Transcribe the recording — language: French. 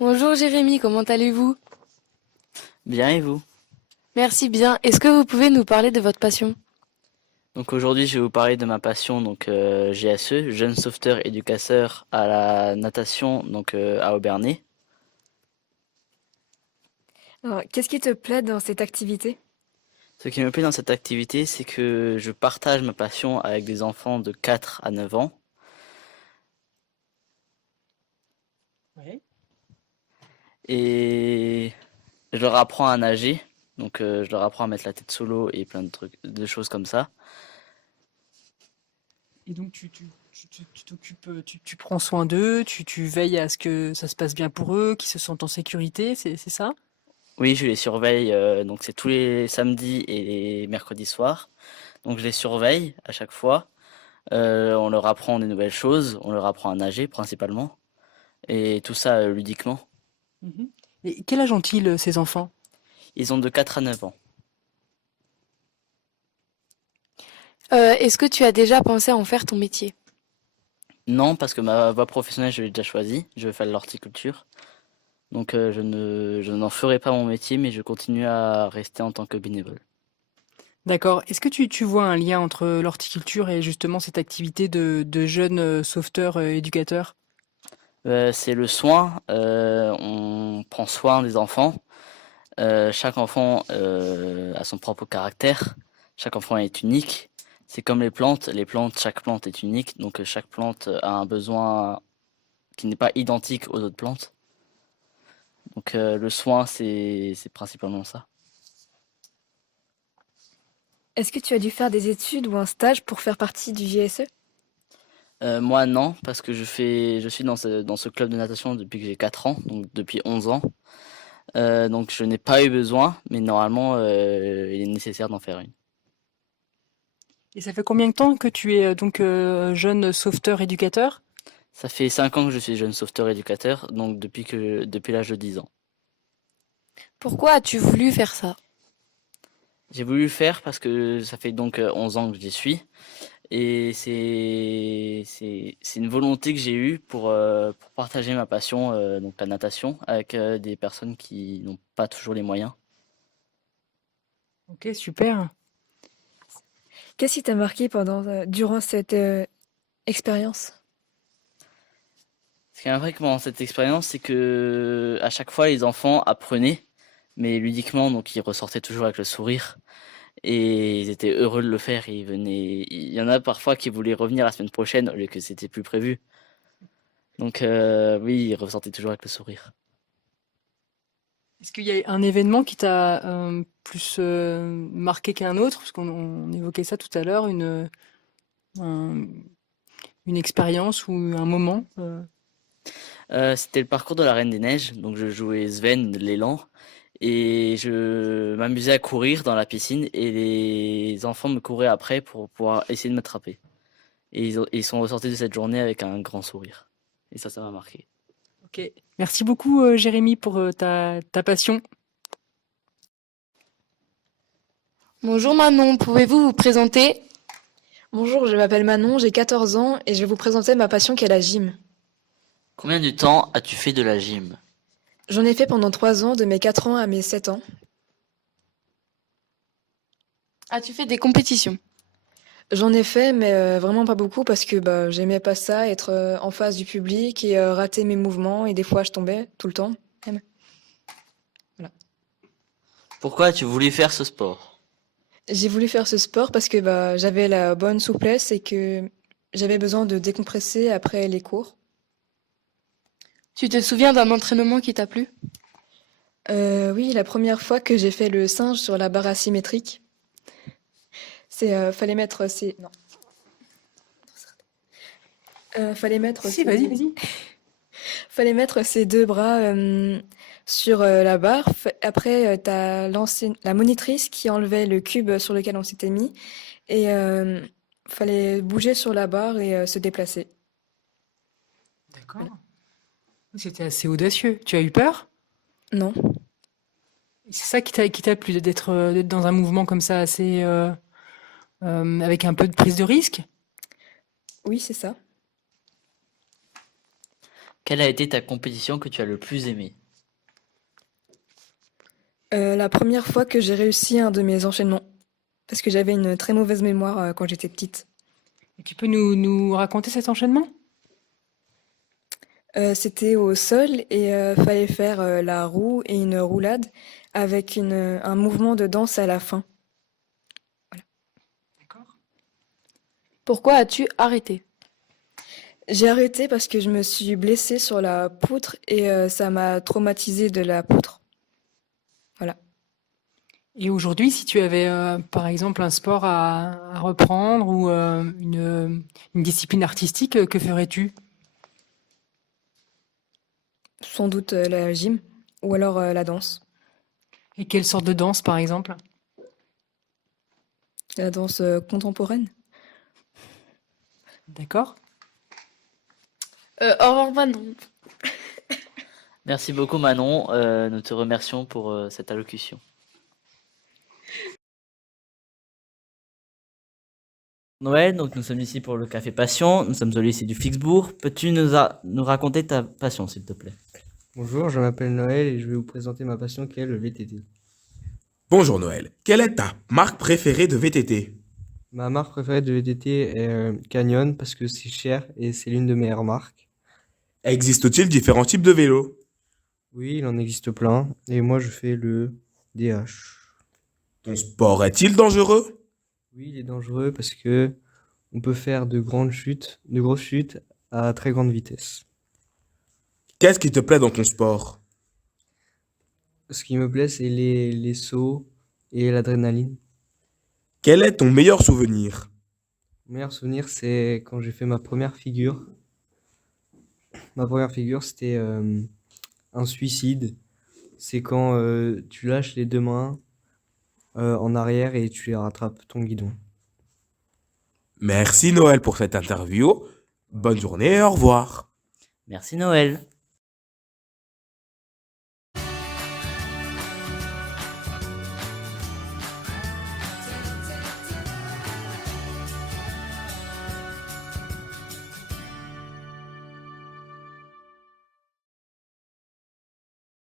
Bonjour Jérémy, comment allez-vous? Bien et vous? Merci bien. Est-ce que vous pouvez nous parler de votre passion? Donc aujourd'hui je vais vous parler de ma passion GSE, jeune sauveteur éducateur à la natation à Aubernay. Alors, qu'est-ce qui te plaît dans cette activité? Ce qui me plaît dans cette activité, c'est que je partage ma passion avec des enfants de 4 à 9 ans Oui. et je leur apprends à nager. Je leur apprends à mettre la tête sous l'eau et plein de trucs, de choses comme ça. Et donc tu t'occupes, tu prends soin d'eux, tu veilles à ce que ça se passe bien pour eux, qu'ils se sentent en sécurité, c'est ça? Oui, je les surveille, donc c'est tous les samedis et les mercredis soirs. Donc je les surveille à chaque fois. On leur apprend des nouvelles choses, on leur apprend à nager principalement, et tout ça ludiquement. Mhm. Et quel âge ont-ils, ces enfants? Ils ont de 4 à 9 ans. Est-ce que tu as déjà pensé à en faire ton métier? Non, parce que ma voie professionnelle, je l'ai déjà choisie, je veux faire de l'horticulture. Je n'en ferai pas mon métier, mais je continue à rester en tant que bénévole. D'accord. Est-ce que tu vois un lien entre l'horticulture et justement cette activité de jeune sauveteur éducateur? C'est le soin, on prend soin des enfants. Chaque enfant a son propre caractère, chaque enfant est unique. C'est comme les plantes, chaque plante est unique, donc chaque plante a un besoin qui n'est pas identique aux autres plantes. Le soin, c'est principalement ça. Est-ce que tu as dû faire des études ou un stage pour faire partie du GSE? Moi non, parce que je suis dans ce club de natation depuis que j'ai 4 ans, donc depuis 11 ans. Donc je n'ai pas eu besoin, mais normalement il est nécessaire d'en faire une. Et ça fait combien de temps que tu es jeune sauveteur éducateur? Ça fait 5 ans que je suis jeune sauveteur éducateur, donc depuis l'âge de 10 ans. Pourquoi as-tu voulu faire ça? J'ai voulu le faire parce que ça fait 11 ans que j'y suis. Et c'est une volonté que j'ai eue pour partager ma passion, donc la natation, avec des personnes qui n'ont pas toujours les moyens. Ok, super. Qu'est-ce qui t'a marqué durant cette expérience? Ce qui est vrai pendant cette expérience, c'est que à chaque fois les enfants apprenaient, mais ludiquement, donc ils ressortaient toujours avec le sourire et ils étaient heureux de le faire. Ils venaient, il y en a parfois qui voulaient revenir la semaine prochaine au lieu que c'était plus prévu. Oui, ils ressortaient toujours avec le sourire. Est-ce qu'il y a un événement qui t'a plus marqué qu'un autre? Parce qu'on évoquait ça tout à l'heure, un- une expérience ou un moment. C'était le parcours de la Reine des Neiges, donc je jouais Sven, l'élan, et je m'amusais à courir dans la piscine et les enfants me couraient après pour pouvoir essayer de m'attraper. Et ils sont ressortis de cette journée avec un grand sourire. Et ça m'a marqué. Ok. Merci beaucoup, Jérémy, pour ta passion. Bonjour Manon, pouvez-vous vous présenter? Bonjour, je m'appelle Manon, j'ai 14 ans et je vais vous présenter ma passion qui est la gym. Combien de temps as-tu fait de la gym? J'en ai fait pendant 3 ans, de mes 4 ans à mes 7 ans. As-tu fait des compétitions? J'en ai fait, mais vraiment pas beaucoup parce que bah, j'aimais pas ça, être en face du public et rater mes mouvements et des fois je tombais tout le temps. Même. Voilà. Pourquoi as-tu voulu faire ce sport? J'ai voulu faire ce sport parce que bah, j'avais la bonne souplesse et que j'avais besoin de décompresser après les cours. Tu te souviens d'un entraînement qui t'a plu? Oui, la première fois que j'ai fait le singe sur la barre asymétrique, fallait mettre ses non, fallait mettre Si, vas-y, vas-y. fallait mettre ses 2 bras sur la barre. Après, t'as lancé la monitrice qui enlevait le cube sur lequel on s'était mis et fallait bouger sur la barre et se déplacer. D'accord. Voilà. C'était assez audacieux. Tu as eu peur? Non, C'est ça qui t'a plu, d'être dans un mouvement comme ça, assez avec un peu de prise de risque? oui, c'est ça. Quelle a été ta compétition que tu as le plus aimée? La première fois que j'ai réussi un de mes enchaînements, parce que j'avais une très mauvaise mémoire quand j'étais petite. Et tu peux nous raconter cet enchaînement? C'était au sol et fallait faire la roue et une roulade avec un mouvement de danse à la fin. D'accord. Pourquoi as-tu arrêté? J'ai arrêté parce que je me suis blessée sur la poutre et ça m'a traumatisée de la poutre. Voilà. Et aujourd'hui, si tu avais, par exemple, un sport à reprendre ou une discipline artistique, que ferais-tu? Sans doute la gym ou alors la danse. Et quelle sorte de danse, par exemple? La danse contemporaine. D'accord. Au revoir, Manon. Merci beaucoup Manon, nous te remercions pour cette allocution. Noël, donc nous sommes ici pour le Café Passion, nous sommes au lycée du Fixbourg. Peux-tu nous raconter ta passion, s'il te plaît? Bonjour, je m'appelle Noël et je vais vous présenter ma passion qui est le VTT. Bonjour Noël, quelle est ta marque préférée de VTT? Ma marque préférée de VTT est Canyon parce que c'est cher et c'est l'une de mes meilleures marques. Existe-t-il différents types de vélos? Oui, il en existe plein et moi je fais le DH. Ton sport est-il dangereux? Oui, il est dangereux parce que on peut faire de grosses chutes à très grande vitesse. Qu'est-ce qui te plaît dans ton sport? Ce qui me plaît, c'est les sauts et l'adrénaline. Quel est ton meilleur souvenir? Mon meilleur souvenir, c'est quand j'ai fait ma première figure. Ma première figure, c'était un suicide. C'est quand tu lâches les deux mains en arrière et tu rattrapes ton guidon. Merci Noël pour cette interview. Bonne journée et au revoir. Merci Noël.